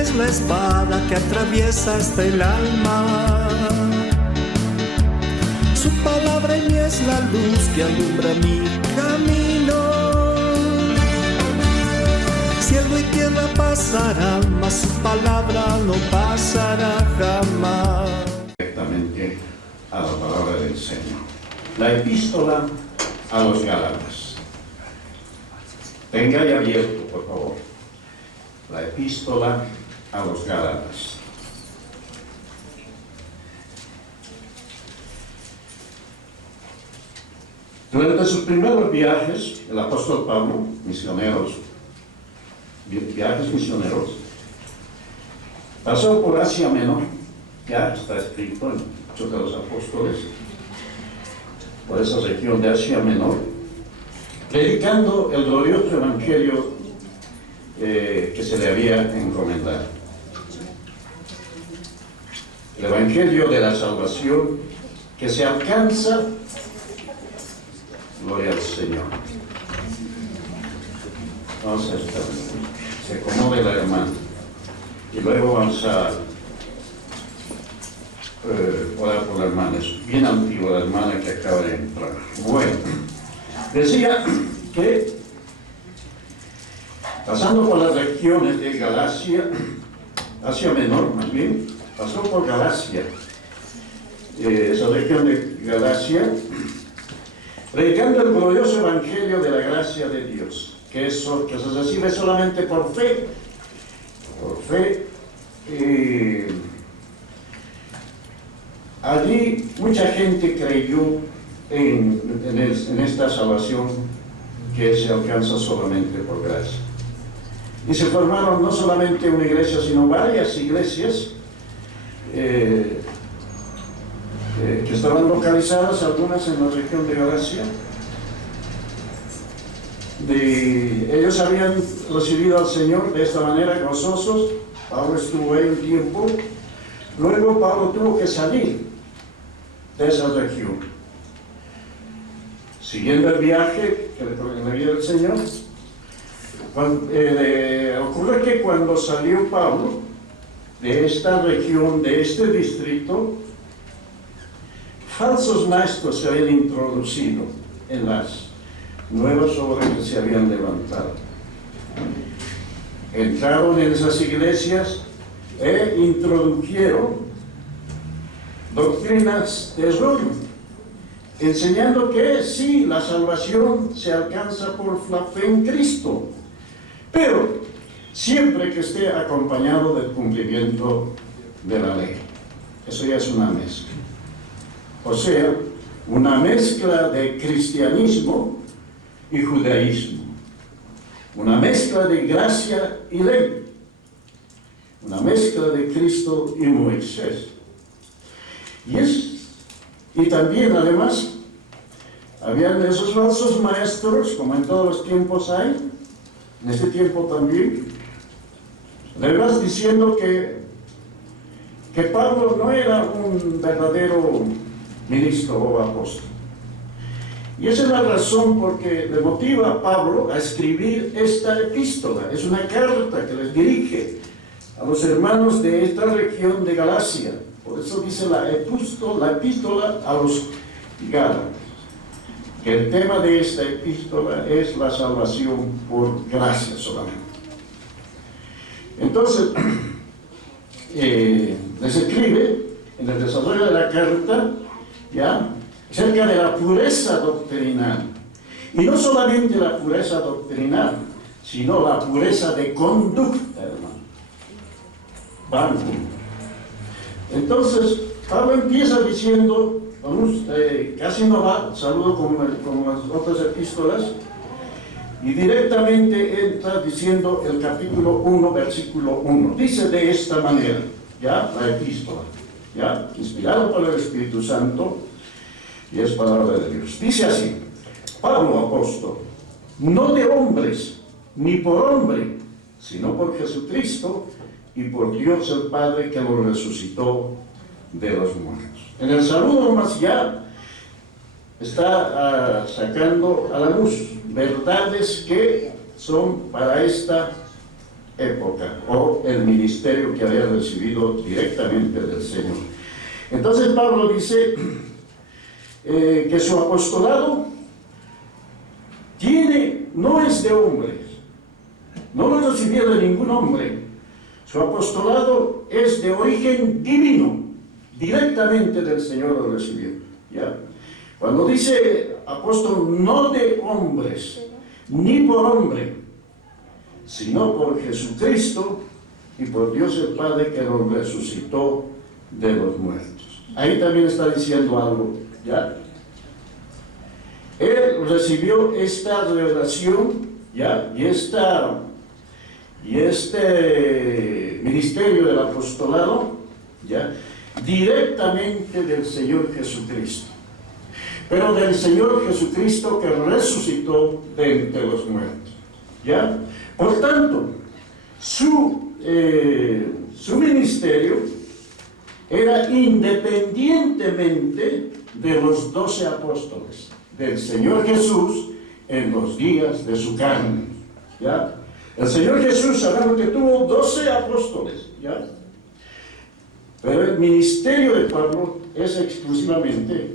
es la espada que atraviesa hasta el alma. Su palabra en mí es la luz que alumbra mi camino. Cielo y tierra pasarán, mas su palabra no pasará jamás. Directamente a la palabra del Señor. La epístola a los Gálatas. Tenga ya abierto, por favor. La epístola a los Gálatas. Durante sus primeros viajes, el apóstol Pablo, viajes misioneros, pasó por Asia Menor, ya está escrito en Hechos de los Apóstoles, por esa región de Asia Menor, predicando el glorioso evangelio que se le había encomendado. El evangelio de la salvación que se alcanza, gloria al Señor. Vamos a estar, se acomode la hermana y luego vamos a orar por la hermana. Es bien antigua la hermana que acaba de entrar. Bueno, decía que pasando por las regiones de Galacia, Asia Menor más bien, pasó por Galacia, esa región de Galacia, predicando el glorioso evangelio de la gracia de Dios, que se recibe solamente por fe. Por fe. Allí mucha gente creyó en esta salvación que se alcanza solamente por gracia. Y se formaron no solamente una iglesia, sino varias iglesias que estaban localizadas, algunas en la región de Galacia. Ellos habían recibido al Señor de esta manera, gozosos. Pablo estuvo ahí un tiempo. Luego Pablo tuvo que salir de esa región. Siguiendo el viaje en la vida del Señor, ocurre que cuando salió Pablo de esta región, de este distrito, falsos maestros se habían introducido en las nuevas obras que se habían levantado. Entraron en esas iglesias e introdujeron doctrinas de error, enseñando que sí, la salvación se alcanza por la fe en Cristo, pero siempre que esté acompañado del cumplimiento de la ley. Eso ya es una mezcla. O sea, una mezcla de cristianismo y judaísmo. Una mezcla de gracia y ley. Una mezcla de Cristo y Moisés. Y también, además, habían esos falsos maestros, como en todos los tiempos hay, en este tiempo también, además diciendo que Pablo no era un verdadero ministro o apóstol. Y esa es la razón porque le motiva a Pablo a escribir esta epístola. Es una carta que les dirige a los hermanos de esta región de Galacia. Por eso dice la epístola a los Gálatas. Que el tema de esta epístola es la salvación por gracia solamente. Entonces, les escribe en el desarrollo de la carta, ¿ya?, acerca de la pureza doctrinal. Y no solamente la pureza doctrinal, sino la pureza de conducta, hermano. Van juntos. Entonces, Pablo empieza diciendo, casi no va, saludo como las otras epístolas, y directamente entra diciendo el capítulo 1, versículo 1. Dice de esta manera, ya, la epístola, ya, inspirado por el Espíritu Santo, y es palabra de Dios. Dice así: Pablo, apóstol, no de hombres, ni por hombre, sino por Jesucristo y por Dios el Padre que lo resucitó de los muertos. En el saludo más ya está sacando a la luz verdades que son para esta época, o el ministerio que había recibido directamente del Señor. Entonces Pablo dice que su apostolado no es de hombres, no lo recibió de ningún hombre. Su apostolado es de origen divino, directamente del Señor lo recibió. ¿Ya? Cuando dice apóstol, no de hombres, ni por hombre, sino por Jesucristo y por Dios el Padre que lo resucitó de los muertos. Ahí también está diciendo algo, ¿ya? Él recibió esta revelación, ¿ya? Y este ministerio del apostolado, ¿ya? Directamente del Señor Jesucristo, pero del Señor Jesucristo que resucitó de entre los muertos, ¿ya? Por tanto, su ministerio era independientemente de los 12 apóstoles del Señor Jesús en los días de su carne, ¿ya? El Señor Jesús, sabemos que tuvo 12 apóstoles, ¿ya? Pero el ministerio de Pablo es exclusivamente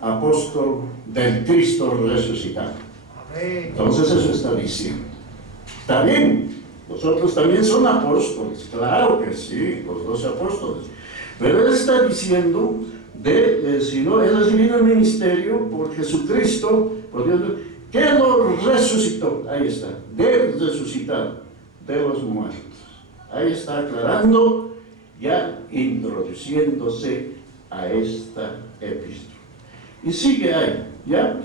apóstol del Cristo resucitado. Entonces eso está diciendo. Está bien, los otros también son apóstoles, claro que sí, los 12 apóstoles. Pero él está diciendo si no, él recibió el ministerio por Jesucristo, por Dios, que lo resucitó. Ahí está, del resucitado de los muertos. Ahí está aclarando, ya introduciéndose a esta epístola. Y sigue ahí, ¿ya?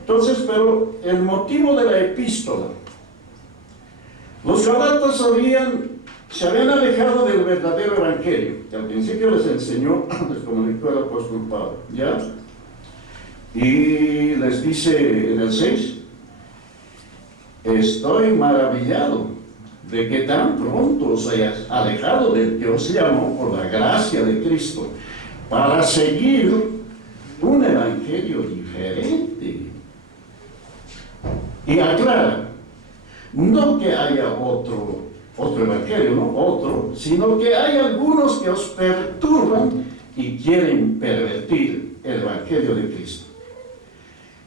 Entonces, pero el motivo de la epístola, los galatas se habían alejado del verdadero evangelio, que al principio les enseñó, les comunicó el apóstol Pablo, ¿ya? Y les dice en el 6, estoy maravillado de que tan pronto os hayas alejado del que os llamó por la gracia de Cristo, para seguir un evangelio diferente. Y aclara, no que haya otro evangelio, no sino que hay algunos que os perturban y quieren pervertir el evangelio de Cristo.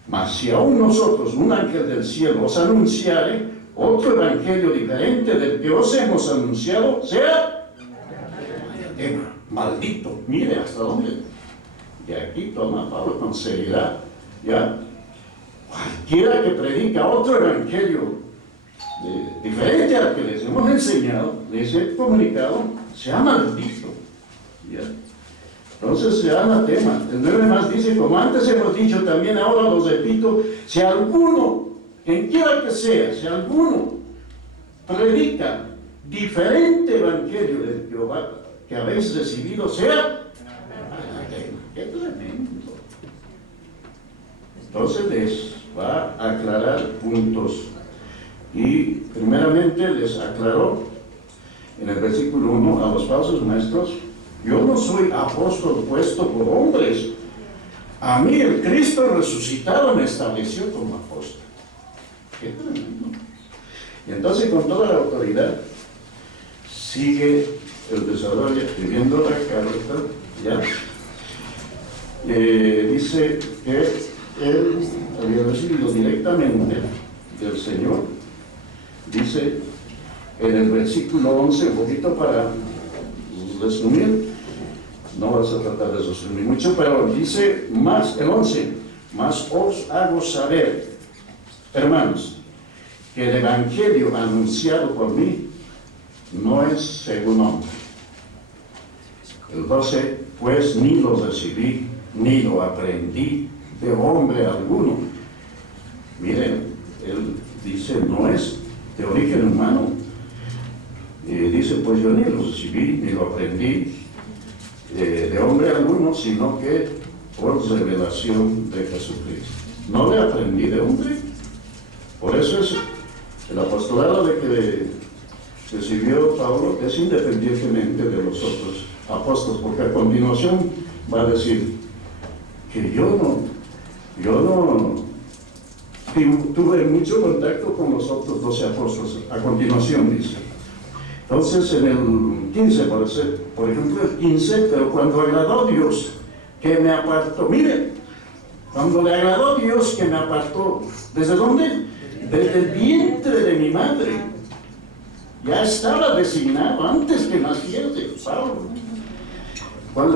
Mas si aún nosotros, un ángel del cielo, os anunciare otro evangelio diferente del que os hemos anunciado, sea maldito. Mire hasta dónde. Y aquí toma Pablo con seriedad, ¿ya? Cualquiera que predica otro evangelio diferente al que les hemos enseñado, les he comunicado, sea maldito, ¿ya? Entonces sea anatema. El 9 más dice, como antes hemos dicho, también ahora los repito, si alguno, quien quiera que sea, si alguno predica diferente evangelio del que habéis recibido, sea anatema. ¡Qué tremendo! Entonces les va a aclarar puntos. Y primeramente les aclaró en el versículo 1 a los falsos maestros, yo no soy apóstol puesto por hombres, a mí el Cristo resucitado me estableció como apóstol. ¡Qué tremendo! Y entonces con toda la autoridad sigue el desarrollo escribiendo la carta, ¿ya? Dice que él había recibido directamente del Señor. Dice en el versículo 11, un poquito para resumir, no vas a tratar de resumir mucho, pero dice más, el 11, más os hago saber, hermanos, que el evangelio anunciado por mí no es según hombre. El 12, pues ni lo recibí, ni lo aprendí de hombre alguno. Miren, él dice, no es de origen humano. Dice, pues yo ni lo recibí, ni lo aprendí de hombre alguno, sino que por revelación de Jesucristo. No le aprendí de hombre. Por eso es el apostolado de que recibió Pablo es independientemente de los otros apóstoles, porque a continuación va a decir que yo no tuve mucho contacto con los otros 12 apóstoles. A continuación dice. Entonces en el 15, por ejemplo el 15, pero cuando agradó Dios que me apartó, mire, cuando le agradó Dios que me apartó, ¿desde dónde? Desde el vientre de mi madre. Ya estaba designado antes que naciera Pablo.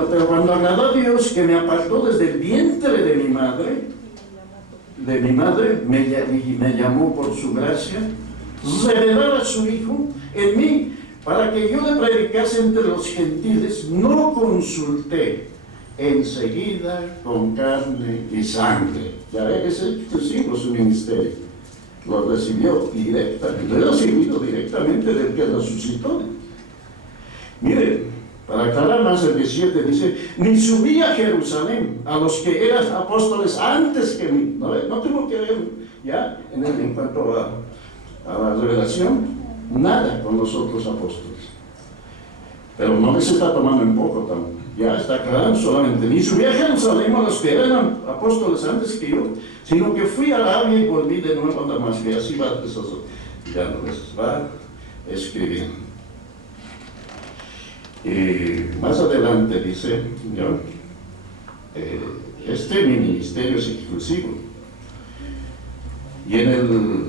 Pero cuando agradó Dios que me apartó desde el vientre de mi madre, me llamó por su gracia, revelar a su Hijo en mí, para que yo le predicase entre los gentiles, no consulté enseguida con carne y sangre. Ya ve, ese sigo su ministerio. Lo recibió directamente, lo he recibido directamente del que resucitó. Mire, para aclarar más el 17 dice, ni subí a Jerusalén a los que eran apóstoles antes que mí. No tuvo que ver ya en cuanto a la revelación, nada con los otros apóstoles. Pero no les está tomando en poco tampoco. Ya está aclarando solamente, ni subí a Jerusalén a los que eran apóstoles antes que yo, sino que fui a Arabia y volví de nuevo a Damasco. Y así va, ya no les va escribiendo. Y más adelante dice, este ministerio es exclusivo. Y en el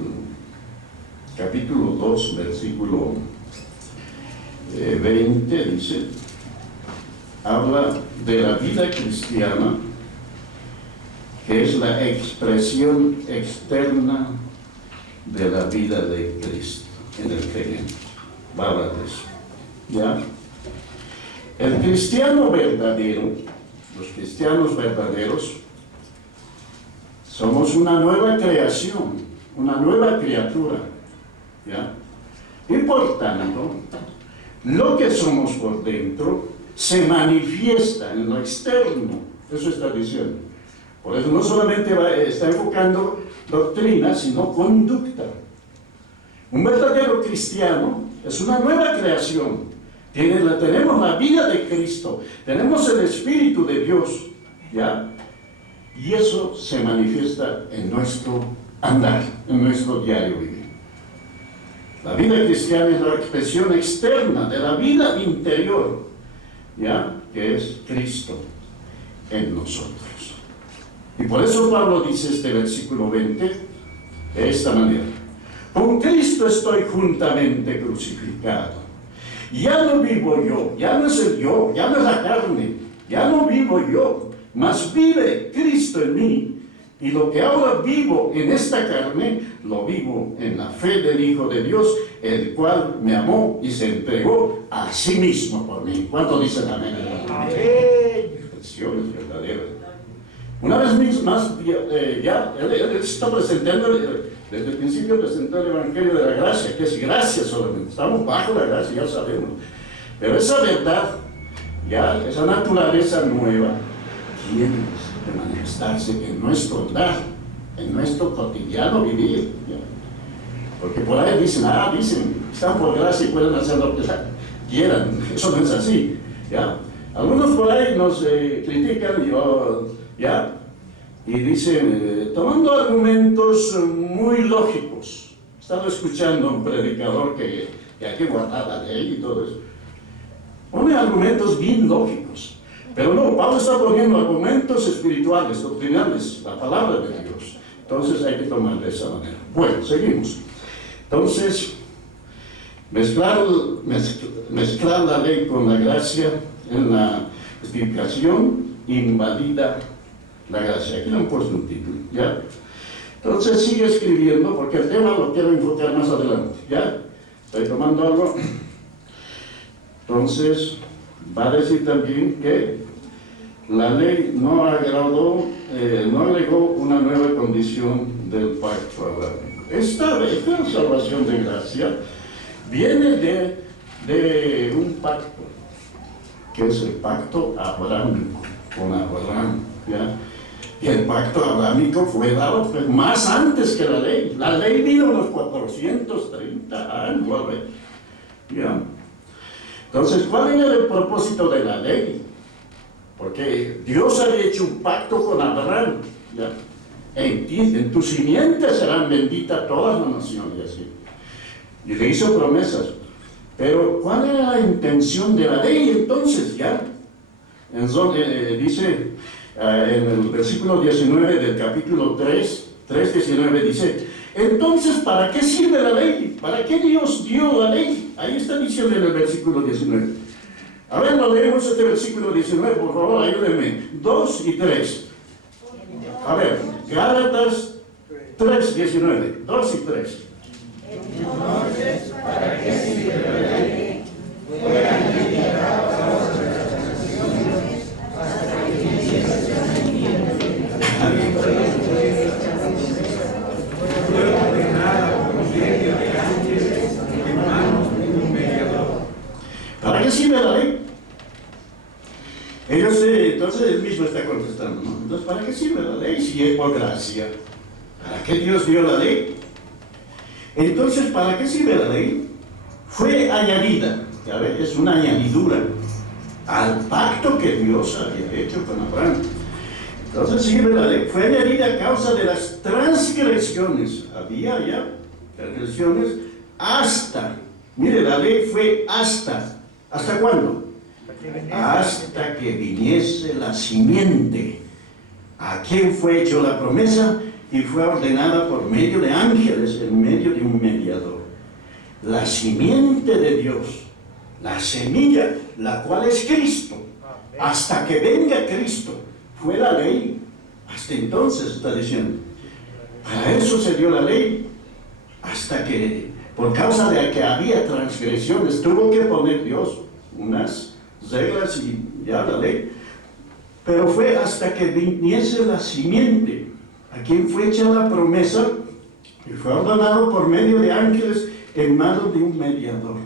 capítulo 2, versículo 20 dice, habla de la vida cristiana, que es la expresión externa de la vida de Cristo en el creyente. Va a hablar de eso. ¿Ya? El cristiano verdadero, los cristianos verdaderos, somos una nueva creación, una nueva criatura. ¿Ya? Y por tanto, lo que somos por dentro se manifiesta en lo externo. Eso está diciendo. Por eso no solamente está enfocando doctrina, sino conducta. Un verdadero cristiano es una nueva creación. Tenemos la vida de Cristo, tenemos el Espíritu de Dios, ¿ya? Y eso se manifiesta en nuestro andar, en nuestro diario vivir. La vida cristiana es la expresión externa de la vida interior, ¿ya? Que es Cristo en nosotros. Y por eso Pablo dice este versículo 20 de esta manera: con Cristo estoy juntamente crucificado. Ya no vivo yo, ya no es el yo, ya no es la carne, ya no vivo yo, mas vive Cristo en mí. Y lo que ahora vivo en esta carne, lo vivo en la fe del Hijo de Dios, el cual me amó y se entregó a sí mismo por mí. ¿Cuánto dicen amén? Amén. Expresiones verdaderas. Una vez más, él está presentando, desde el principio presentó el Evangelio de la gracia, que es gracia solamente. Estamos bajo la gracia, ya sabemos. Pero esa verdad, ya, esa naturaleza nueva, tiene de manifestarse en nuestro andar, en nuestro cotidiano vivir. ¿Ya? Porque por ahí dicen, están por gracia y pueden hacer lo que quieran. Eso no es así. ¿Ya? Algunos por ahí nos critican y dicen, tomando argumentos muy lógicos. Estaba escuchando a un predicador que hay que guardar la ley y todo eso. Pone argumentos bien lógicos. Pero no, Pablo está poniendo argumentos espirituales, doctrinales, la palabra de Dios. Entonces hay que tomar de esa manera. Bueno, seguimos. Entonces, mezclar la ley con la gracia en la explicación invalida la gracia. Aquí le han puesto un título, ¿ya? Entonces sigue escribiendo, porque el tema lo quiero enfocar más adelante, ¿ya? Estoy tomando algo. Entonces, va a decir también que la ley no agregó una nueva condición del pacto abrámico. Esta salvación de gracia viene de un pacto, que es el pacto abrámico con Abraham, ¿ya? Y el pacto abrámico fue dado más antes que la ley. La ley vino unos 430 años, ¿ya? Entonces, ¿cuál era el propósito de la ley? Porque Dios había hecho un pacto con Abraham, ¿ya? en tu simiente serán benditas todas las naciones. Y le hizo promesas. Pero ¿cuál era la intención de la ley entonces? Ya dice en el versículo 19 del capítulo 3:19 dice: entonces, ¿para qué sirve la ley? ¿Para qué Dios dio la ley? Ahí está diciendo en el versículo 19. A ver, lo leemos este versículo 19, por favor, ayúdenme. 2 y 3. A ver, Gálatas 3:19, 2 y 3. Entonces, ¿para qué sirve la ley? Fue añadida a vuestras transgresiones hasta que viniese la simiente. Fue ordenada por medio de ángeles en manos de un mediador. ¿Para qué sirve la ley? Ellos, entonces él mismo está contestando, ¿no? Entonces, ¿para qué sirve la ley si es por gracia? ¿Para qué Dios dio la ley? Entonces, ¿para qué sirve la ley? Fue añadida, ya ves, es una añadidura al pacto que Dios había hecho con Abraham. Entonces sirve la ley, fue añadida a causa de las transgresiones. Había ya transgresiones hasta, mire, la ley fue ¿hasta cuándo? Hasta que viniese la simiente, a quien fue hecho la promesa y fue ordenada por medio de ángeles, en medio de un mediador. La simiente de Dios, la semilla, la cual es Cristo. Hasta que venga Cristo, fue la ley. Hasta entonces está diciendo. Para eso se dio la ley. Hasta que, por causa de que había transgresiones, tuvo que poner Dios unas reglas y ya la ley. Pero fue hasta que viniese la simiente, a quien fue hecha la promesa y fue ordenado por medio de ángeles en manos de un mediador.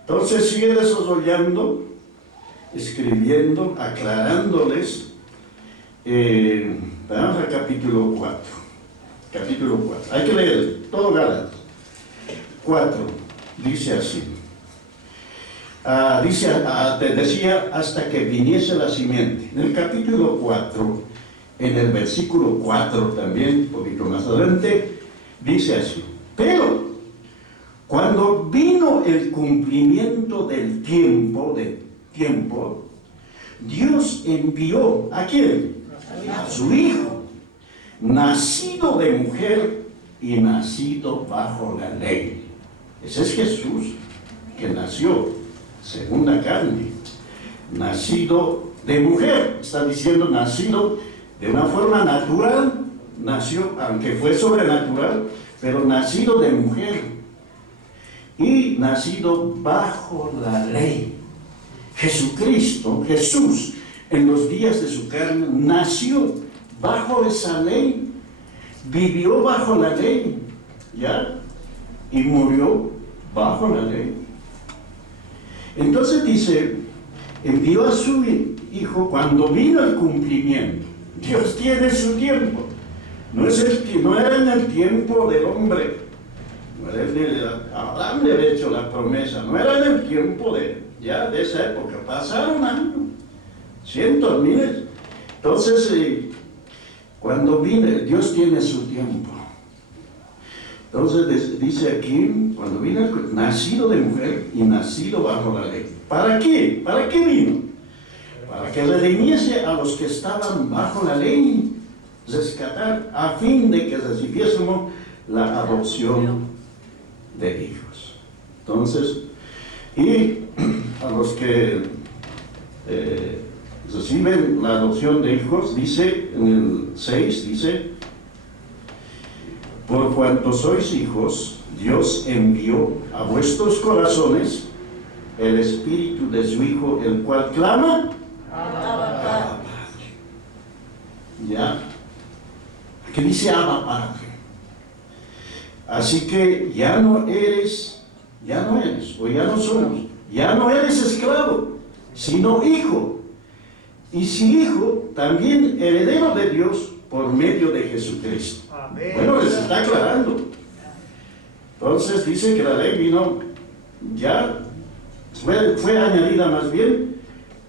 Entonces sigue desarrollando, escribiendo, aclarándoles. Vamos al capítulo 4. Capítulo 4. Hay que leer todo Gálatas 4. Dice así. Decía hasta que viniese la simiente. En el capítulo 4, en el versículo 4 también, un poquito más adelante, dice así: pero cuando vino el cumplimiento del tiempo, Dios envió ¿a quién? A su Hijo, nacido de mujer y nacido bajo la ley. Ese es Jesús, que nació según la carne, nacido de mujer. Está diciendo nacido de una forma natural, nació, aunque fue sobrenatural, pero nacido de mujer y nacido bajo la ley. Jesucristo, Jesús, en los días de su carne, nació bajo esa ley, vivió bajo la ley, ¿ya? Y murió bajo la ley. Entonces dice, envió a su Hijo cuando vino el cumplimiento. Dios tiene su tiempo. No era en el tiempo del hombre. No era Abraham le había hecho la promesa. No era en el tiempo de esa época. Pasaron años, cientos, miles. Entonces, cuando vino, Dios tiene su tiempo. Entonces dice aquí, cuando vino, nacido de mujer y nacido bajo la ley. ¿Para qué? ¿Para qué vino? Para que redimiese a los que estaban bajo la ley, rescatar, a fin de que recibiésemos la adopción de hijos. Entonces, y a los que reciben la adopción de hijos, dice en el 6, dice: por cuanto sois hijos, Dios envió a vuestros corazones el espíritu de su Hijo, el cual clama: Abba Padre. ¿Ya? Aquí dice Abba Padre. Así que ya no eres, o ya no somos, ya no eres esclavo, sino hijo. Y si hijo, también heredero de Dios por medio de Jesucristo. Amén. Bueno, les está aclarando. Entonces dice que la ley vino, ya fue añadida más bien,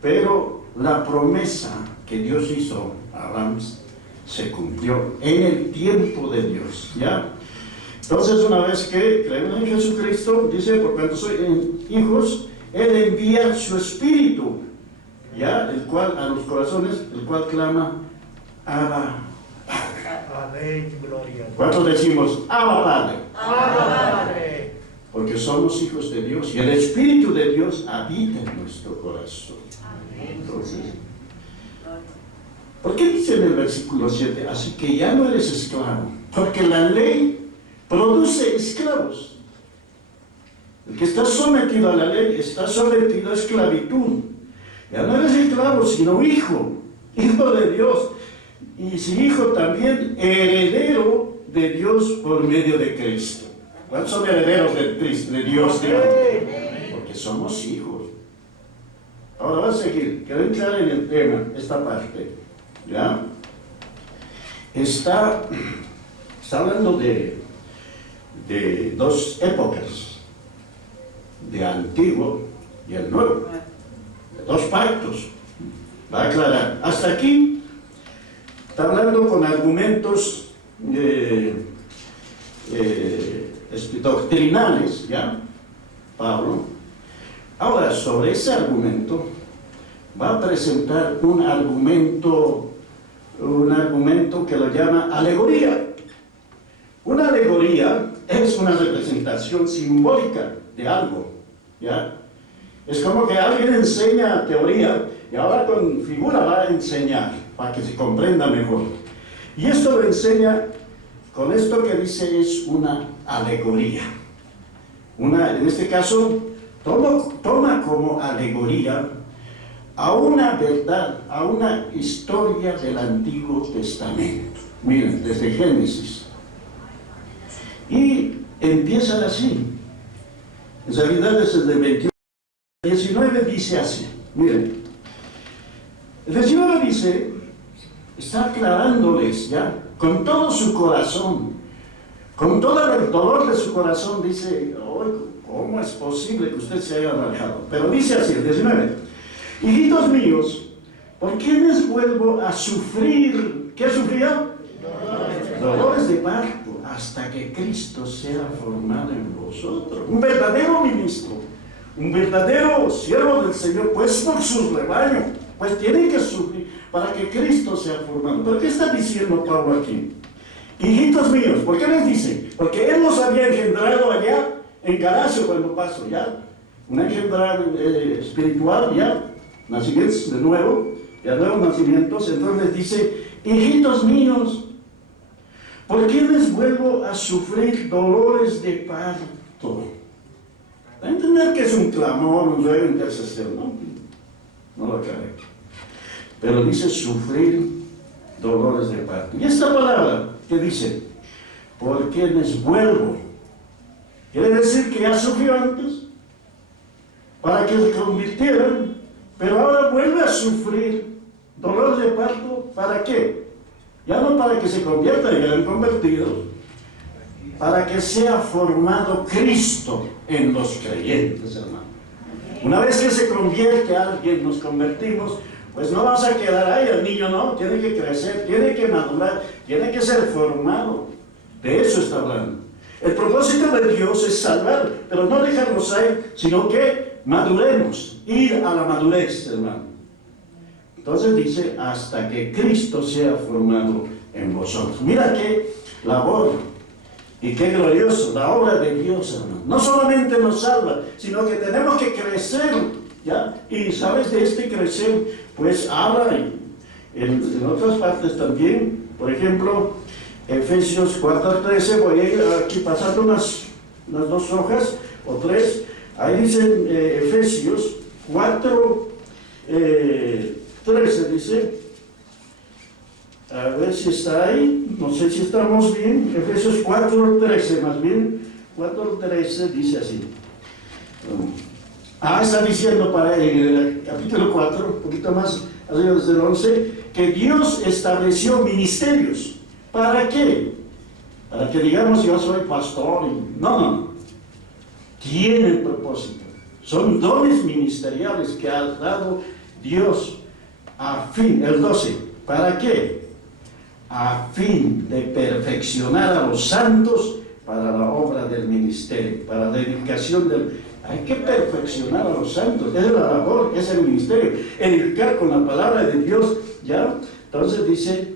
pero la promesa que Dios hizo a Abraham se cumplió en el tiempo de Dios, ¿ya? Entonces, una vez que creemos en Jesucristo, dice, por cuanto soy hijos, Él envía su Espíritu, ¿ya? El cual, a los corazones, el cual clama, Abba. Amén, gloria. ¿Cuántos decimos, Abba Padre? Abba, Padre. Porque somos hijos de Dios y el Espíritu de Dios habita en nuestro corazón. Entonces, ¿por qué dice en el versículo 7? Así que ya no eres esclavo, porque la ley produce esclavos. El que está sometido a la ley está sometido a esclavitud. Ya no eres esclavo, sino hijo, hijo de Dios. Y si hijo también, heredero de Dios por medio de Cristo. ¿Cuántos son herederos de Cristo, de Dios? Porque somos hijos. Ahora va a seguir, quiero entrar en el tema, esta parte, ¿ya? Está hablando de dos épocas, de Antiguo y el Nuevo, de dos pactos. Va a aclarar. Hasta aquí está hablando con argumentos doctrinales, ¿ya? Pablo. Ahora, sobre ese argumento, va a presentar un argumento que lo llama alegoría. Una alegoría es una representación simbólica de algo, ¿ya? Es como que alguien enseña teoría y ahora con figura va a enseñar para que se comprenda mejor. Y esto lo enseña con esto que dice es una alegoría. En este caso, toma como alegoría a una verdad, a una historia del Antiguo Testamento. Miren, desde Génesis. Y empieza así. En realidad desde el 21. 19 dice así. Miren. El 19 dice, está aclarándoles ya, con todo su corazón, con todo el dolor de su corazón, dice, oh, ¿cómo es posible que usted se haya rajado? Pero dice así, el 19, hijitos míos, ¿por quiénes vuelvo a sufrir? ¿Qué sufría? Dolores de parto, hasta que Cristo sea formado en vosotros. Un verdadero ministro, un verdadero siervo del Señor, pues por su rebaño, pues tiene que sufrir para que Cristo sea formado. ¿Pero qué está diciendo Pablo aquí? Hijitos míos, ¿por qué les dice? Porque Él los había engendrado allá en Galacia cuando pasó, ¿ya? Una engendrada espiritual, ¿ya? Nacimientos de nuevo, ya nuevos nacimientos. Entonces dice, hijitos míos, ¿por qué les vuelvo a sufrir dolores de parto? A entender que es un clamor, un ruego, intercesión, ¿no? No lo aclaré. Pero dice sufrir dolores de parto. Y esta palabra que dice, ¿por qué les vuelvo? Quiere decir que ya sufrió antes, para que se convirtieran, pero ahora vuelve a sufrir dolores de parto, ¿para qué? Ya no para que se conviertan y queden convertidos, para que sea formado Cristo en los creyentes, hermano. Una vez que se convierte alguien, nos convertimos, pues no vas a quedar ahí, el niño no, tiene que crecer, tiene que madurar, tiene que ser formado. De eso está hablando. El propósito de Dios es salvar, pero no dejarnos ahí, sino que maduremos, ir a la madurez, hermano. Entonces dice, hasta que Cristo sea formado en vosotros. Mira qué labor y qué glorioso, la obra de Dios, hermano. No solamente nos salva, sino que tenemos que crecer, ¿ya? Y sabes, de este crecer, pues habla en otras partes también. Por ejemplo, Efesios 4:13, voy a ir aquí pasando unas dos hojas o tres. Ahí dice Efesios 4:13, dice, a ver si está ahí, no sé si estamos bien. Efesios 4:13, más bien 4:13 dice así. Está diciendo para en el capítulo 4, un poquito más arriba desde el 11, que Dios estableció ministerios. ¿Para qué? Para que digamos yo soy pastor y... No. Tienen propósito. Son dones ministeriales que ha dado Dios a fin, el 12. ¿Para qué? a fin de perfeccionar a los santos para la obra del ministerio, para la edificación del... Hay que perfeccionar a los santos, esa es la labor, ese es el ministerio, edificar con la palabra de Dios, ¿ya? Entonces dice,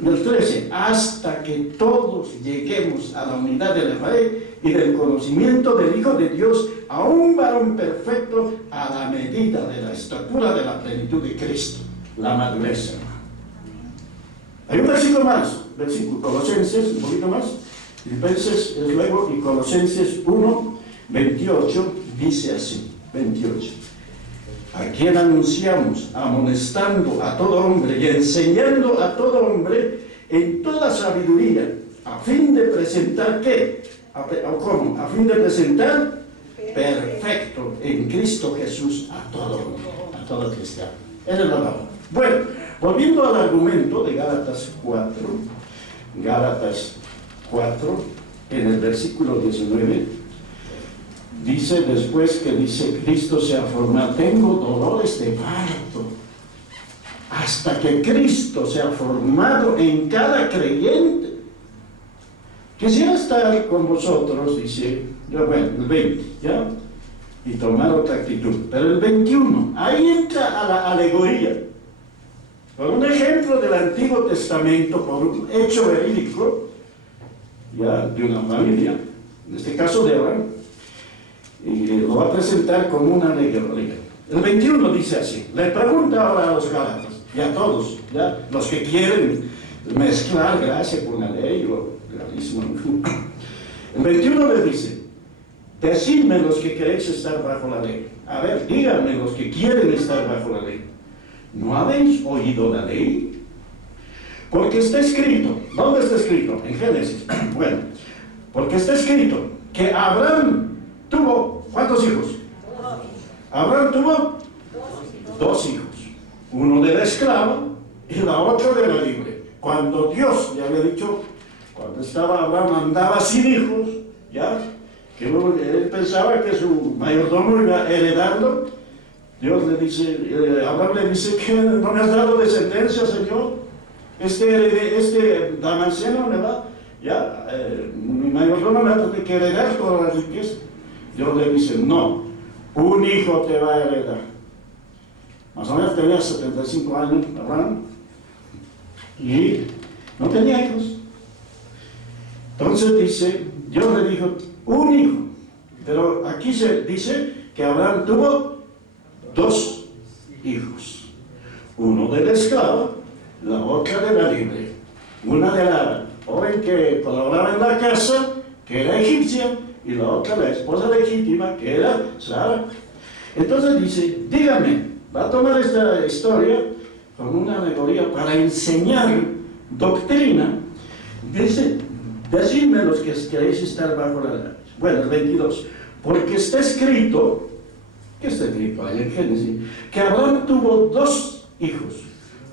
en el 13, hasta que todos lleguemos a la unidad de la fe y del conocimiento del Hijo de Dios, a un varón perfecto, a la medida de la estatura de la plenitud de Cristo, la madurez. Hay un versículo más, Colosenses, un poquito más, Filipenses es luego, y Colosenses 1, 28, dice así, 28. A quien anunciamos, amonestando a todo hombre y enseñando a todo hombre en toda sabiduría, a fin de presentar, ¿qué? ¿Cómo? A fin de presentar perfecto en Cristo Jesús a todo cristiano. Esa es la palabra. Bueno, volviendo al argumento de Gálatas 4, en el versículo 19, dice después que dice Cristo se ha formado, tengo dolores de parto, hasta que Cristo se ha formado en cada creyente. Quisiera estar con vosotros, dice, bueno, el 20, ¿ya? Y tomar otra actitud. Pero el 21, ahí entra a la alegoría. Por un ejemplo del Antiguo Testamento, por un hecho verídico, ya, de una familia, en este caso de Abraham, y lo va a presentar como una alegoría. El 21 dice así, le pregunta ahora a los Gálatas, y a todos, ¿ya? Los que quieren mezclar gracia con la ley o gracismo. El 21 le dice, decidme los que queréis estar bajo la ley. A ver, díganme los que quieren estar bajo la ley. ¿No habéis oído la ley? Porque está escrito, ¿dónde está escrito? En Génesis. Bueno, porque está escrito que Abraham tuvo, ¿cuántos hijos? Abraham tuvo dos hijos. Uno de la esclava y la otra de la libre. Cuando Dios le había dicho, cuando estaba Abraham andaba sin hijos, ¿ya? Que él pensaba que su mayordomo iba a heredarlo. Dios le dice, Abraham le dice que no me has dado descendencia, Señor. Este Damasceno me va, ya, mi mayordomo me va a tener que heredar toda la riqueza. Dios le dice, no, un hijo te va a heredar. Más o menos tenía 75 años Abraham y no tenía hijos. Entonces dice, Dios le dijo, un hijo. Pero aquí se dice que Abraham tuvo dos hijos. Uno de la esclava, la otra de la libre. Una de la joven que colaboraba en la casa, que era egipcia, y la otra la esposa legítima, que era Sara. Entonces dice, dígame, va a tomar esta historia como una alegoría para enseñar doctrina. Dice, decidme los que queréis estar bajo la ley. Bueno, el 22. Porque está escrito, ¿qué está escrito ahí en Génesis? Que Abraham tuvo dos hijos,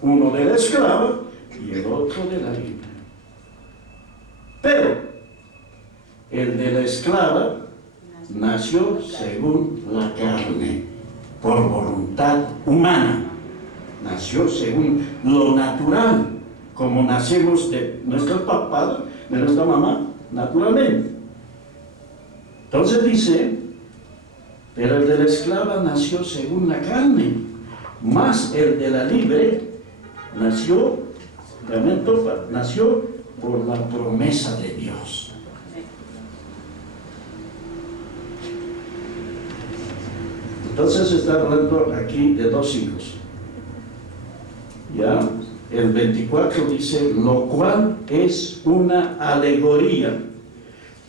uno de la esclava y el otro de la libre. Pero el de la esclava nació según la carne, por voluntad humana. Nació según lo natural, como nacemos de nuestro papá, de nuestra mamá, naturalmente. Entonces dice, pero el de la esclava nació según la carne, más el de la libre nació por la promesa de Dios. Entonces se está hablando aquí de dos hijos. Ya, el 24 dice, lo cual es una alegoría.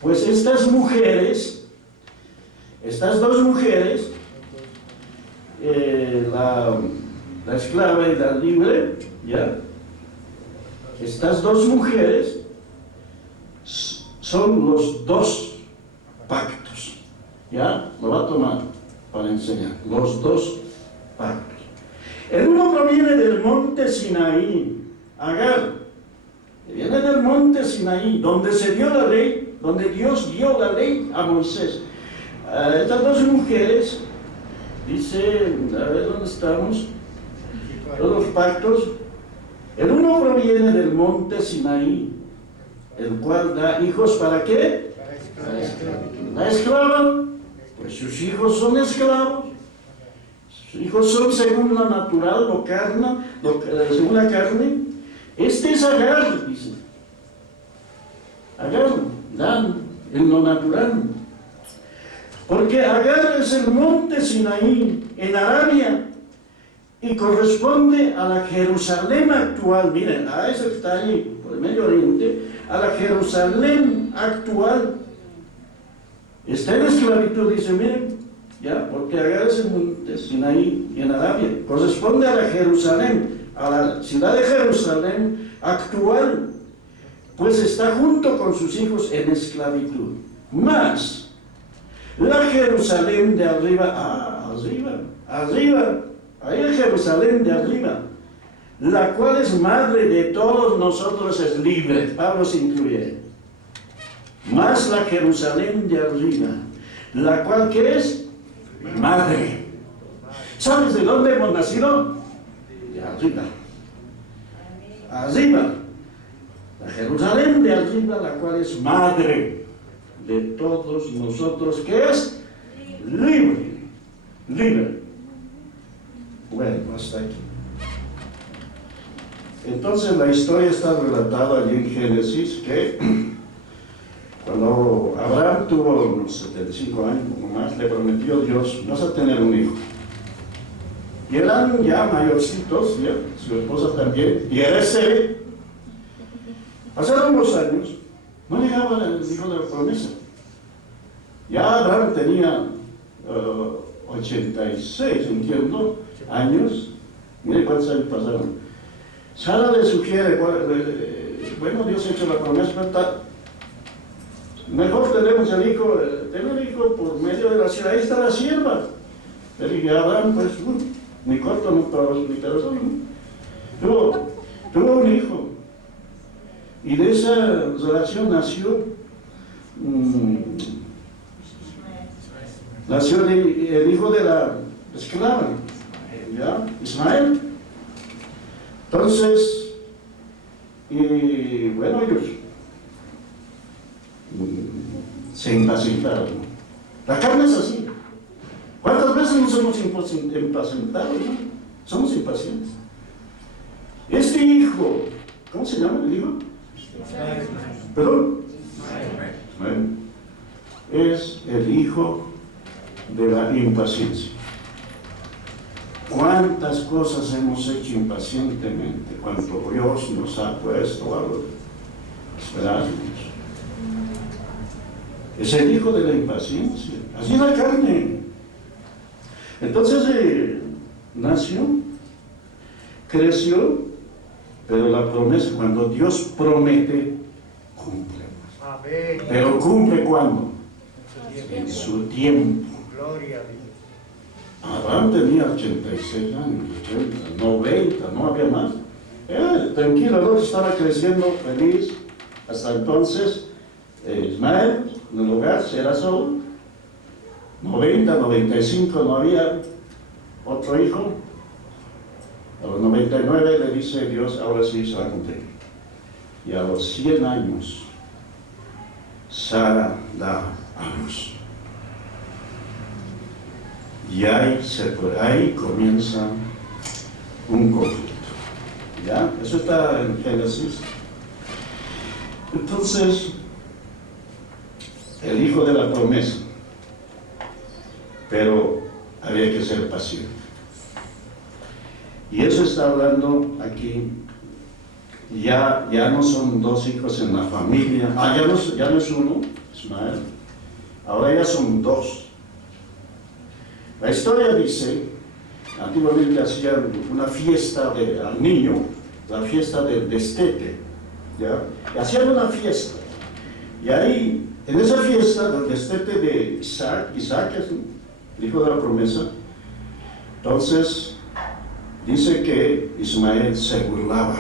Pues estas dos mujeres, la esclava y la libre, ya, estas dos mujeres son los dos pactos. Ya, lo va a tomar para enseñar, los dos pactos. El uno proviene del monte Sinaí, Agar, viene del monte Sinaí, donde se dio la ley, donde Dios dio la ley a Moisés. Estas dos mujeres, dice, a ver dónde estamos, todos los pactos, El uno proviene del monte Sinaí, el cual da hijos ¿para qué? Para esclavitud. La esclava, pues sus hijos son esclavos. Sus hijos son según lo natural, según la carne. Este es Agar, dice. Agar, dan en lo natural. Porque Agar es el monte Sinaí en Arabia y corresponde a la Jerusalén actual. Miren, a eso que está ahí por el Medio Oriente, a la Jerusalén actual. Está en esclavitud, dice, miren, ya, porque Agar es el monte Sinaí en Arabia, corresponde a la Jerusalén, a la ciudad de Jerusalén actual, pues está junto con sus hijos en esclavitud. Más la Jerusalén de arriba, arriba, ahí es Jerusalén de arriba, la cual es madre de todos nosotros, es libre. Pablo se incluye. Más la Jerusalén de arriba, la cual que es madre. ¿Sabes de dónde hemos nacido? De arriba. Arriba. La Jerusalén de arriba, la cual es madre de todos nosotros, que es libre. Libre. Bueno, hasta aquí. Entonces la historia está relatada allí en Génesis, que cuando Abraham tuvo unos 75 años o más, le prometió Dios: vas a tener un hijo. Y eran ya mayorcitos, ¿ya? Su esposa también, y era ese. Pasaron los años, no llegaba el hijo de la promesa. Ya Abraham tenía 86, entiendo, años. Mire cuántos años pasaron. Sara le sugiere, bueno, Dios ha hecho la promesa, pero mejor tenemos el hijo, tener hijo por medio de la sierva. Ahí está la sierva. Y Abraham, pues, ni corto ni perezoso, tuvo un hijo. Y de esa relación nació el hijo de la esclava, ¿ya? Ismael. Entonces, y bueno, ellos se impacientaron. La carne es así. ¿Cuántas veces nos hemos impacientado? ¿No? Somos impacientes. Este hijo, ¿cómo se llama el hijo? ¿Perdón? Es el hijo de la impaciencia. ¿Cuántas cosas hemos hecho impacientemente cuando Dios nos ha puesto algo? Esperamos. Es el hijo de la impaciencia. Así es la carne. Entonces nació, creció, pero la promesa, cuando Dios promete, cumple. Amén. Pero cumple ¿cuándo? En su tiempo. Gloria a Dios. Abraham tenía 86 años, 80, 90, no había más. Tranquilo, el otro estaba creciendo feliz. Hasta entonces, Ismael, en el hogar, era solo. 90, 95, no había otro hijo. A los 99 le dice Dios: ahora sí se va a cumplir. Y a los 100 años, Sara da a luz. Y ahí comienza un conflicto. ¿Ya? Eso está en Génesis. Entonces, el hijo de la promesa. Pero había que ser paciente. Y eso está hablando aquí. Ya no son dos hijos en la familia. Ya no es uno, Ismael. Ahora ya son dos. La historia dice, antiguamente hacían una fiesta al niño, la fiesta del destete, ¿ya? Y hacían una fiesta. Y ahí, en esa fiesta del destete de Isaac es el hijo de la promesa, entonces dice que Ismael se burlaba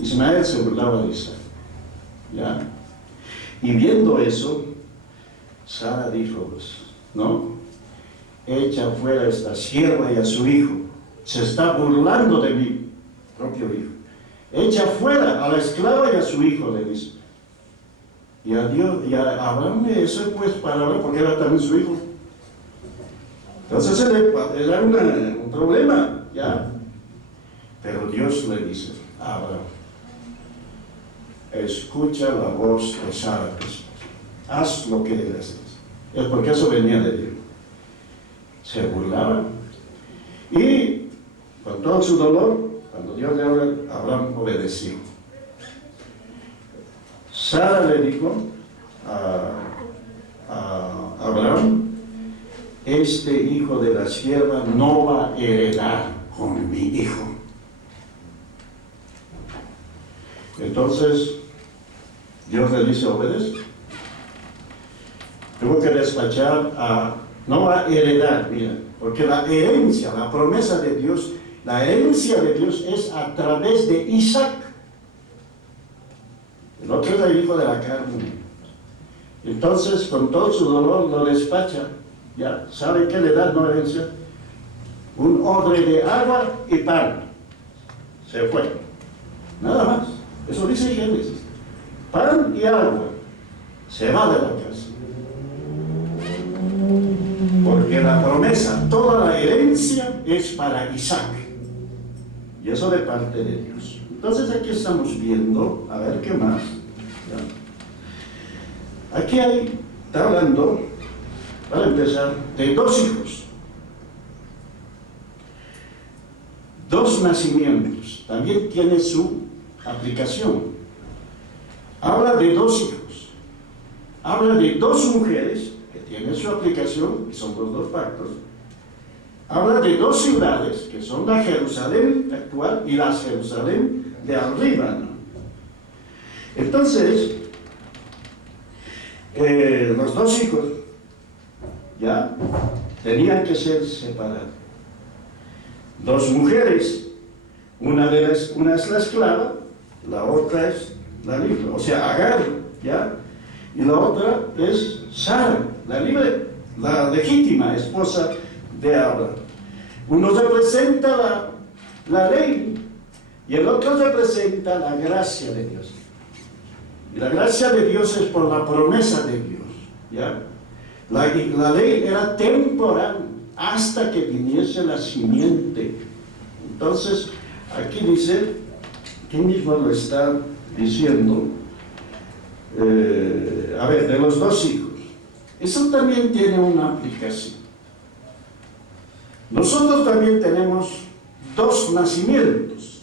Ismael se burlaba de Isaac, ¿ya? Y viendo eso, Sara dijo, pues, ¿no? Echa fuera a esta sierva y a su hijo. se está burlando de mi propio hijo. Echa fuera a la esclava y a su hijo, le dice. Y a Dios, y a Abraham eso pues para Abraham, porque era también su hijo. Entonces era un problema, ¿ya? Pero Dios le dice a Abraham, escucha la voz de Sara, haz lo que él hace. Es porque eso venía de Dios. Se burlaba y con todo su dolor, cuando Dios le habla, Abraham obedeció. Sara le dijo a Abraham, este hijo de la sierva no va a heredar con mi hijo. Entonces Dios le dice, obedece. Tuvo que despachar no va a heredar, mira, porque la herencia, la promesa de Dios, la herencia de Dios es a través de Isaac. El otro es el hijo de la carne. Entonces, con todo su dolor, lo despacha. ¿Ya? ¿Sabe qué le da no herencia? Un odre de agua y pan. Se fue. Nada más. Eso dice Génesis. Pan y agua. Se va de la casa. Porque la promesa, toda la herencia es para Isaac. Y eso de parte de Dios. Entonces aquí estamos viendo, a ver qué más. ¿Ya? Aquí está hablando, para empezar, de dos hijos. Dos nacimientos. También tiene su aplicación. Habla de dos hijos. Habla de dos mujeres que tienen su aplicación, y son los dos pactos. Habla de dos ciudades, que son la Jerusalén actual y la Jerusalén de arriba, ¿no? Entonces, los dos hijos ya tenían que ser separados. Dos mujeres, una es la esclava, la otra es la libre, o sea, Agar, ¿ya? Y la otra es Sara, la libre, la legítima esposa de Abraham. Uno representa la ley y el otro representa la gracia de Dios. Y la gracia de Dios es por la promesa de Dios, ¿ya? La ley era temporal hasta que viniese la simiente. Entonces, aquí dice, aquí mismo lo está diciendo, a ver, de los dos hijos. Eso también tiene una aplicación. Nosotros también tenemos dos nacimientos.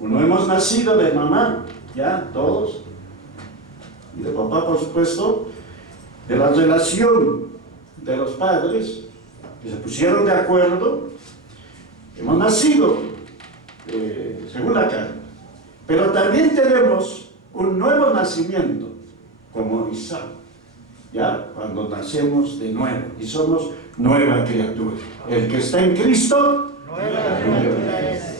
Uno hemos nacido de mamá, ya, todos, y de papá, por supuesto, de la relación de los padres, que se pusieron de acuerdo. Hemos nacido según la carne, pero también tenemos un nuevo nacimiento, como Isaac, ya, cuando nacemos de nuevo, y somos nueva criatura. El que está en Cristo, nueva criatura es.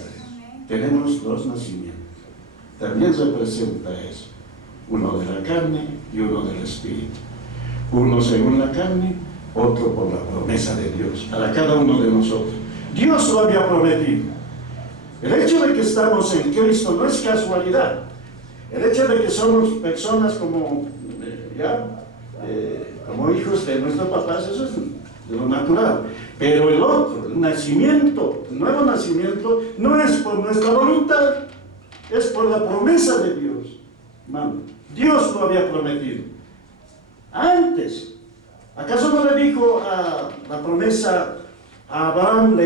Tenemos dos nacimientos. También representa eso. Uno de la carne y uno del Espíritu. Uno según la carne, otro por la promesa de Dios, para cada uno de nosotros. Dios lo había prometido. El hecho de que estamos en Cristo no es casualidad. El hecho de que somos personas como hijos de nuestros papás, eso es de lo natural. Pero el otro, el nacimiento, el nuevo nacimiento, no es por nuestra voluntad, es por la promesa de Dios. Hermano, Dios lo había prometido. Antes, ¿acaso no le dijo la promesa a Abraham?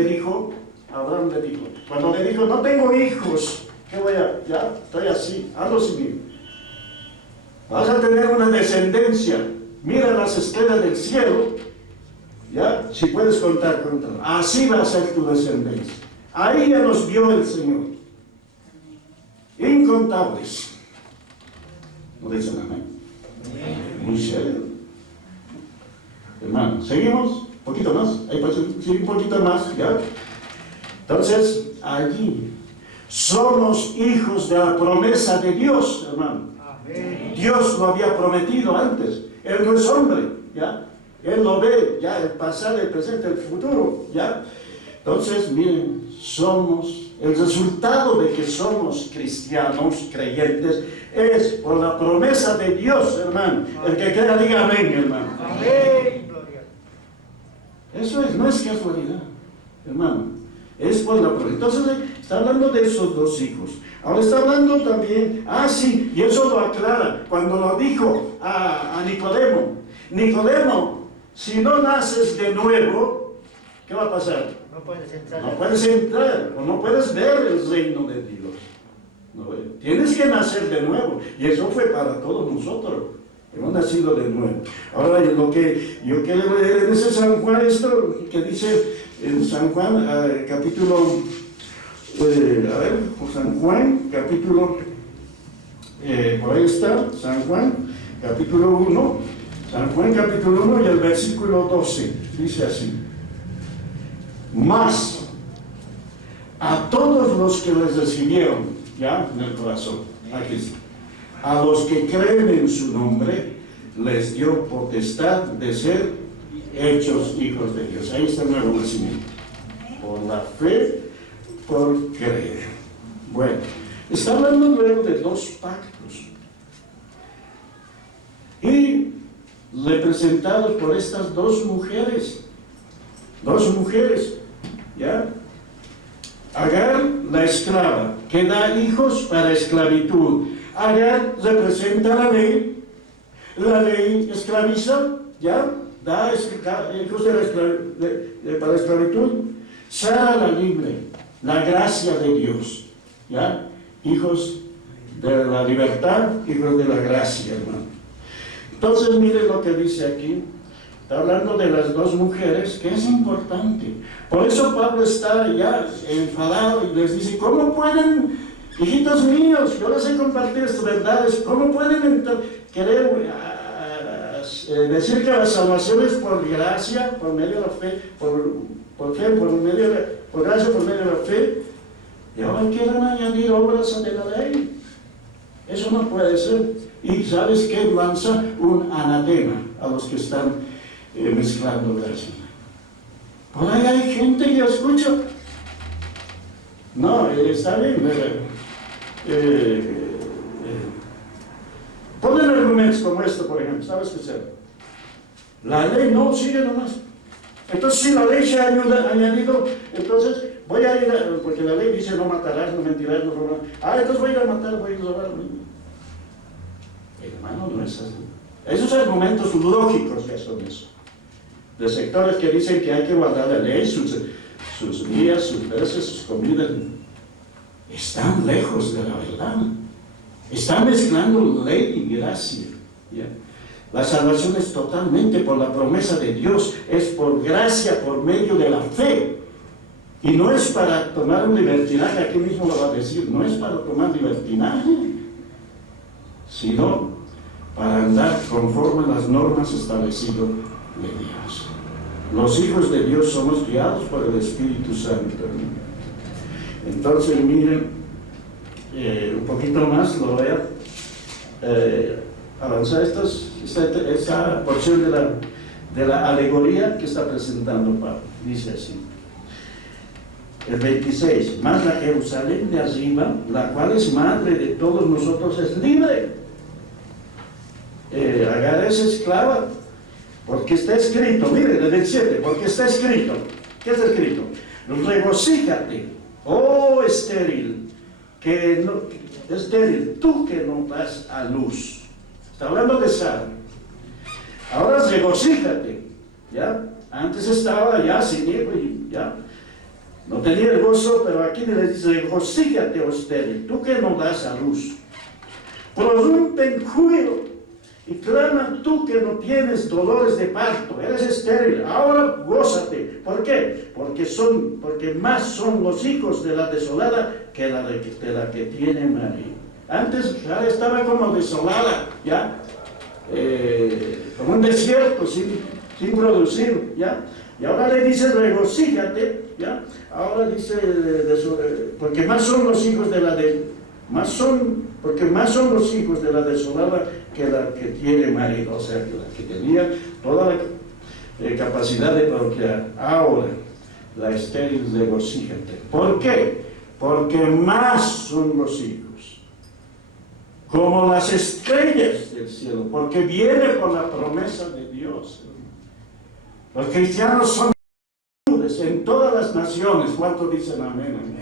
Abraham le dijo, cuando le dijo, no tengo hijos, ¿qué voy a? Ya, estoy así, hazlo sin mí. Vas a tener una descendencia. Mira las estrellas del cielo, ya, si puedes contar. Así va a ser tu descendencia. Ahí ya nos vio el Señor. Incontables. ¿No dicen amén? Muy serio. Hermano, ¿seguimos? ¿Un poquito más? Sí, un poquito más, ¿ya? Entonces, allí somos hijos de la promesa de Dios, hermano. Amén. Dios lo había prometido antes. Él no es hombre, ¿ya? Él lo ve, ya, el pasado, el presente, el futuro, ¿ya? Entonces, miren, somos, el resultado de que somos cristianos, creyentes, es por la promesa de Dios, hermano. El que crea, diga amén, hermano. Amén. Eso es, no es casualidad, hermano. Es por la promesa. Entonces, está hablando de esos dos hijos. Ahora está hablando también, sí, y eso lo aclara, cuando lo dijo a Nicodemo. Nicodemo, si no naces de nuevo, ¿qué va a pasar? No puedes entrar. No puedes entrar, o no puedes ver el reino de Dios. No, tienes que nacer de nuevo, y eso fue para todos nosotros. Hemos nacido de nuevo. Ahora, lo que yo quiero leer en ese San Juan, esto que dice en San Juan, capítulo, San Juan, capítulo, por ahí está, San Juan, capítulo 1, San Juan, capítulo 1 y el versículo 12, dice así: mas a todos los que les recibieron, ya, en el corazón, aquí está, a los que creen en su nombre, les dio potestad de ser hechos hijos de Dios. Ahí está el nuevo nacimiento. Por la fe, por creer. Bueno, está hablando luego de dos pactos. Y representados por estas dos mujeres. Dos mujeres, ¿ya? Agar, la esclava, que da hijos para esclavitud. Agar representa la ley esclaviza, ¿ya? Da hijos para esclavitud. Sara, la libre, la gracia de Dios, ¿ya? Hijos de la libertad, hijos de la gracia, hermano. Entonces, miren lo que dice aquí. Está hablando de las dos mujeres, que es importante. Por eso Pablo está ya enfadado y les dice: ¿cómo pueden, hijitos míos, yo les he compartido estas verdades, cómo pueden querer decir que la salvación es por gracia, por medio de la fe, por gracia, por medio de la fe, y ahora quieren añadir obras de la ley? Eso no puede ser. Y ¿sabes qué? Lanza un anatema a los que están mezclando gracia. Por ahí hay gente que escucha. No, está bien. Ponen argumentos como esto, por ejemplo. ¿Sabes qué será? La ley no sigue nomás. Entonces, si la ley se ha añadido, entonces voy a ir porque la ley dice: no matarás, no mentirás, no robarás. Entonces voy a ir a matar, voy a ir a robar. Hermano, no es así. Esos argumentos lógicos ya son eso. De sectores que dicen que hay que guardar la ley, sus días, sus veces, sus comidas, están lejos de la verdad. Están mezclando ley y gracia. ¿Ya? La salvación es totalmente por la promesa de Dios, es por gracia, por medio de la fe. Y no es para tomar un libertinaje, aquí mismo lo va a decir, no es para tomar libertinaje, sino para andar conforme a las normas establecidas de Dios. Los hijos de Dios somos guiados por el Espíritu Santo. Entonces, miren, un poquito más, lo voy a avanzar esta porción de la alegoría que está presentando Pablo. Dice así, el 26: mas la Jerusalén de arriba, la cual es madre de todos nosotros, es libre. Agar es esclava, porque está escrito, mire, el 27, porque está escrito. ¿Qué está escrito? Regocíjate, oh estéril, tú que no das a luz. Está hablando de Sara. Ahora regocíjate, ¿ya? Antes estaba ya sin hijo y ya no tenía el gozo, pero aquí le dice: regocíjate, oh estéril, tú que no das a luz. Prorrumpe en júbilo y clama tú que no tienes dolores de parto, eres estéril, ahora gózate. ¿Por qué? Porque más son los hijos de la desolada que de la que tiene marido. Antes ya estaba como desolada, ¿ya? Como un desierto sin producir, ¿ya? Y ahora le dice: regocíjate, ¿ya? Ahora dice, porque más son los hijos de la desolada que la que tiene marido, o sea, que la que tenía toda la capacidad de procrear. Ahora, la estéril regocíjate. ¿Por qué? Porque más son los hijos, como las estrellas del cielo, porque viene por la promesa de Dios. Los cristianos son en todas las naciones. ¿Cuántos dicen amén?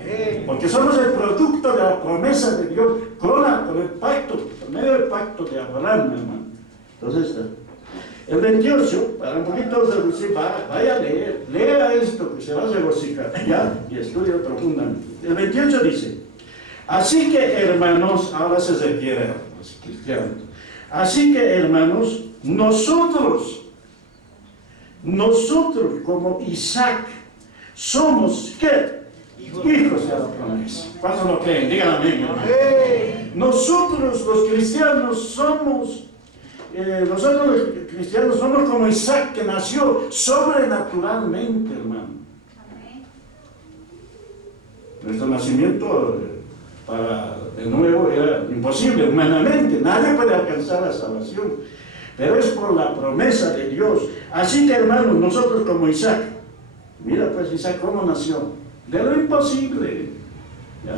Porque somos el producto de la promesa de Dios con el pacto, por medio del pacto de Abraham, hermano. Entonces, el 28, para un poquito reducir, vaya a leer, lea esto que se va a regocijar, ¿ya? Y estudia profundamente. El 28 dice: así que, hermanos, ahora se refiere a los cristianos, así que, hermanos, nosotros como Isaac, somos, ¿qué? Hijos de la promesa. ¿Cuántos lo creen? Díganlo amén, hermano. Nosotros los cristianos somos como Isaac, que nació sobrenaturalmente, hermano. Nuestro nacimiento de nuevo era imposible humanamente. Nadie puede alcanzar la salvación, pero es por la promesa de Dios. Así que, hermanos, nosotros como Isaac, mira pues Isaac cómo nació, de lo imposible, ¿ya?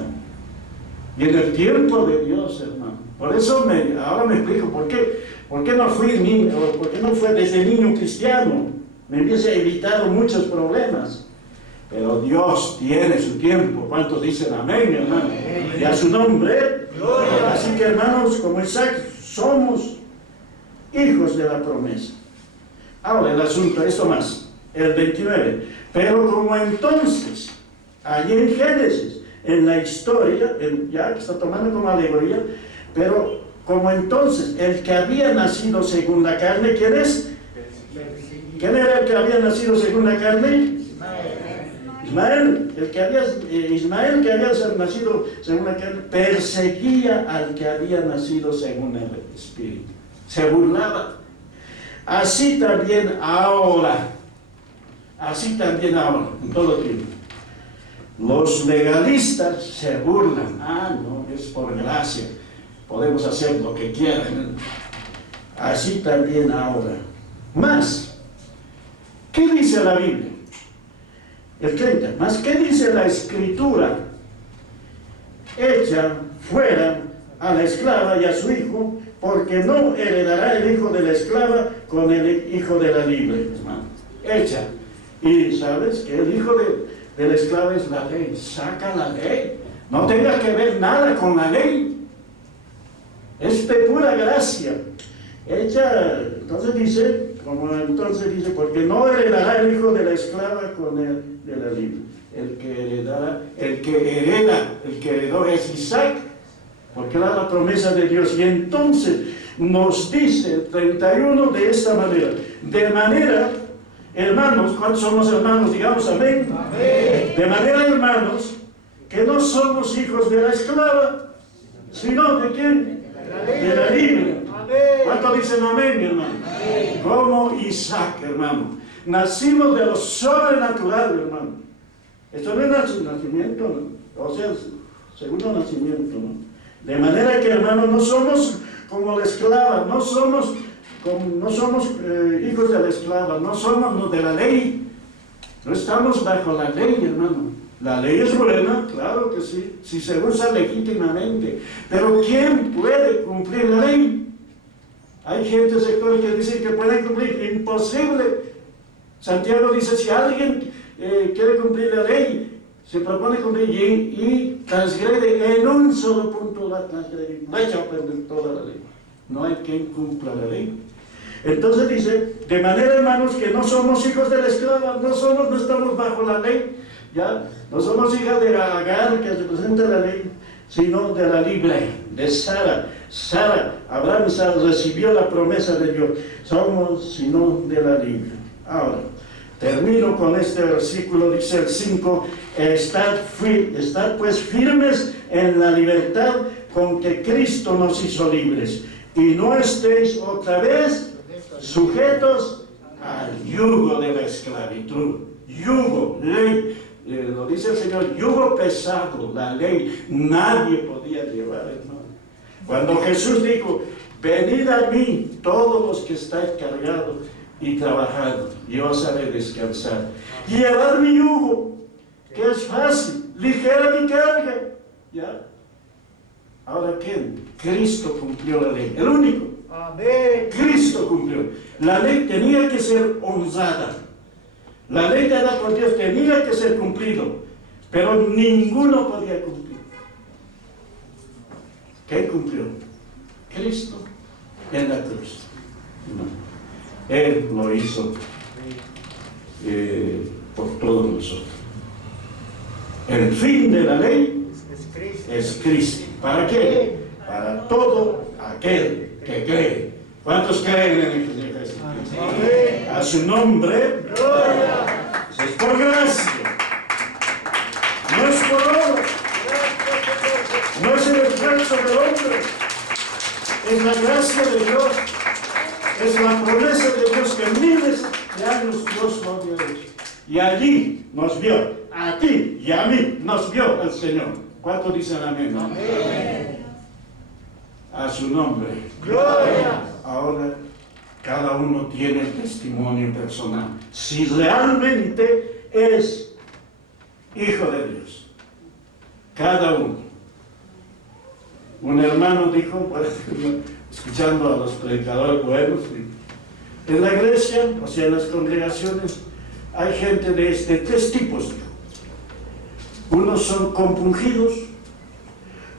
Y en el tiempo de Dios, hermano. Por eso ahora me explico por qué no fui niño, por qué no fue desde niño cristiano. Me hubiese evitado muchos problemas. Pero Dios tiene su tiempo. ¿Cuántos dicen amén, hermano? Y a su nombre. Gloria. Así que, hermanos, como Isaac, somos hijos de la promesa. Ahora el asunto, esto más, el 29. Pero como entonces, allí en Génesis, en la historia, ya que está tomando como alegoría, pero como entonces el que había nacido según la carne, ¿quién es? ¿Quién era el que había nacido según la carne? Ismael, Ismael que había nacido según la carne, perseguía al que había nacido según el Espíritu. Se burlaba. Así también ahora, en todo tiempo, los legalistas se burlan. No, es por gracia, podemos hacer lo que quieran. Así también ahora. Más, ¿qué dice la Biblia? El 30, más, ¿qué dice la Escritura? Echa fuera a la esclava y a su hijo, porque no heredará el hijo de la esclava con el hijo de la libre, hermano. Echa. Y sabes que el hijo de la esclava es la ley. Saca la ley. No tenga que ver nada con la ley. Es de pura gracia. Echa. Entonces dice, porque no heredará el hijo de la esclava con el de la libre. El que heredó es Isaac, porque era la promesa de Dios. Y entonces nos dice el 31 de esta manera: de manera, hermanos, ¿cuántos somos hermanos? Digamos amén. Amén. De manera, hermanos, que no somos hijos de la esclava, sino ¿de quién? De la libre. ¿Cuántos dicen amén, hermano? Amén. Como Isaac, hermano. Nacimos de lo sobrenatural, hermano. Esto no es nacimiento, ¿no? O sea, segundo nacimiento, ¿no? De manera que, hermano, no somos como la esclava, no somos hijos de la esclava, no somos de la ley, no estamos bajo la ley, hermano. La ley es buena, claro que sí, si se usa legítimamente, pero ¿quién puede cumplir la ley? Hay gente sector que dice que puede cumplir, imposible. Santiago dice, si alguien quiere cumplir la ley, se propone cumplir y transgrede en un solo punto la transgrede, va a echar a perder toda la ley. No hay quien cumpla la ley. Entonces dice, de manera, hermanos, que no somos hijos de la esclava, no estamos bajo la ley, ya, no somos hijas de Agar, que representa la ley, sino de la libre, de Sara. Abraham y Sara recibió la promesa de Dios, somos sino de la libre. Ahora, termino con este versículo, dice el 5, estad pues firmes en la libertad con que Cristo nos hizo libres, y no estéis otra vez sujetos al yugo de la esclavitud. Yugo, ley, lo dice el Señor, yugo pesado, la ley, nadie podía llevar, hermano. Cuando Jesús dijo, venid a mí todos los que estáis cargados, y trabajar, yo os haré descansar. Y llevar mi yugo, que es fácil, ligera mi carga. ¿Ya? Ahora, ¿quién? Cristo cumplió la ley, el único. Amén. Cristo cumplió. La ley tenía que ser honrada. La ley dada por Dios tenía que ser cumplido, pero ninguno podía cumplir. ¿Quién cumplió? Cristo en la cruz. No. Él lo hizo por todos nosotros. El fin de la ley es Cristo. ¿Para qué? Para todo aquel que cree. ¿Cuántos creen en el Jesucristo? A su nombre, gloria. Es por gracia. No es por obra. No es el esfuerzo del hombre. Es la gracia de Dios. Es la promesa de Dios que miles de años Dios lo había hecho. Y allí nos vio, a ti y a mí nos vio el Señor. ¿Cuántos dicen amén? Amén. A su nombre, gloria. Ahora cada uno tiene el testimonio personal. Si realmente es hijo de Dios. Cada uno. Un hermano dijo, escuchando a los predicadores buenos, en la iglesia, o sea, en las congregaciones, hay gente de tres tipos. Unos son compungidos,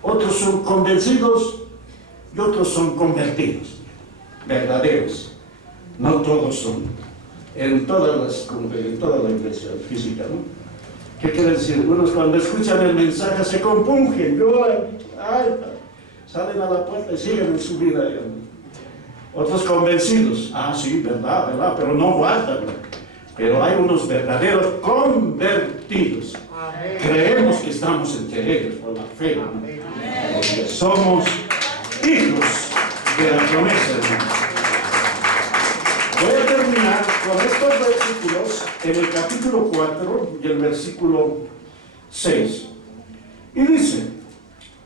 otros son convencidos y otros son convertidos, verdaderos. No todos son, en toda la iglesia física, ¿no? ¿Qué quiere decir? Unos cuando escuchan el mensaje se compungen, lloran, salen a la puerta y siguen en su vida. Otros convencidos, sí, verdad, pero no guardan. Pero hay unos verdaderos convertidos. Amén. Creemos que estamos entre ellos por la fe, ¿no? Porque somos hijos de la promesa de Dios. Voy a terminar con estos versículos en el capítulo 4 y el versículo 6. Y dice,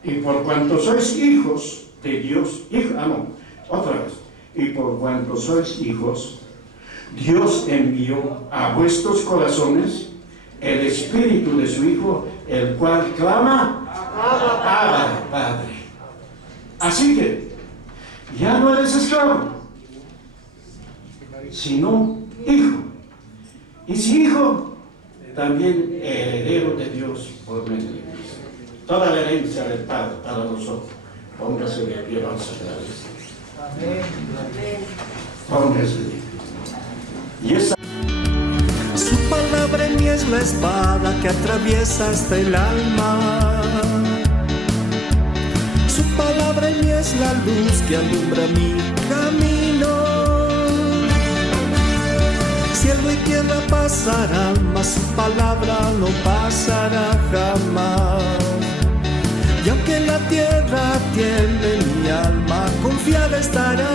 y por cuanto sois hijos de Dios, y por cuanto sois hijos, Dios envió a vuestros corazones el Espíritu de su Hijo, el cual clama, Abba, Padre. Así que, ya no eres esclavo, sino hijo. Y si hijo, también heredero de Dios por medio de Cristo. Toda la herencia del Padre para nosotros. Póngase de pie, vamos a agradecer. Amén. Póngase de pie. Y esa... Su palabra en mí es la espada que atraviesa hasta el alma. Su palabra en mí es la luz que alumbra mi camino. Cielo y tierra pasarán, mas su palabra no pasará jamás. Y aunque la tierra tiemble, mi alma confiada estará.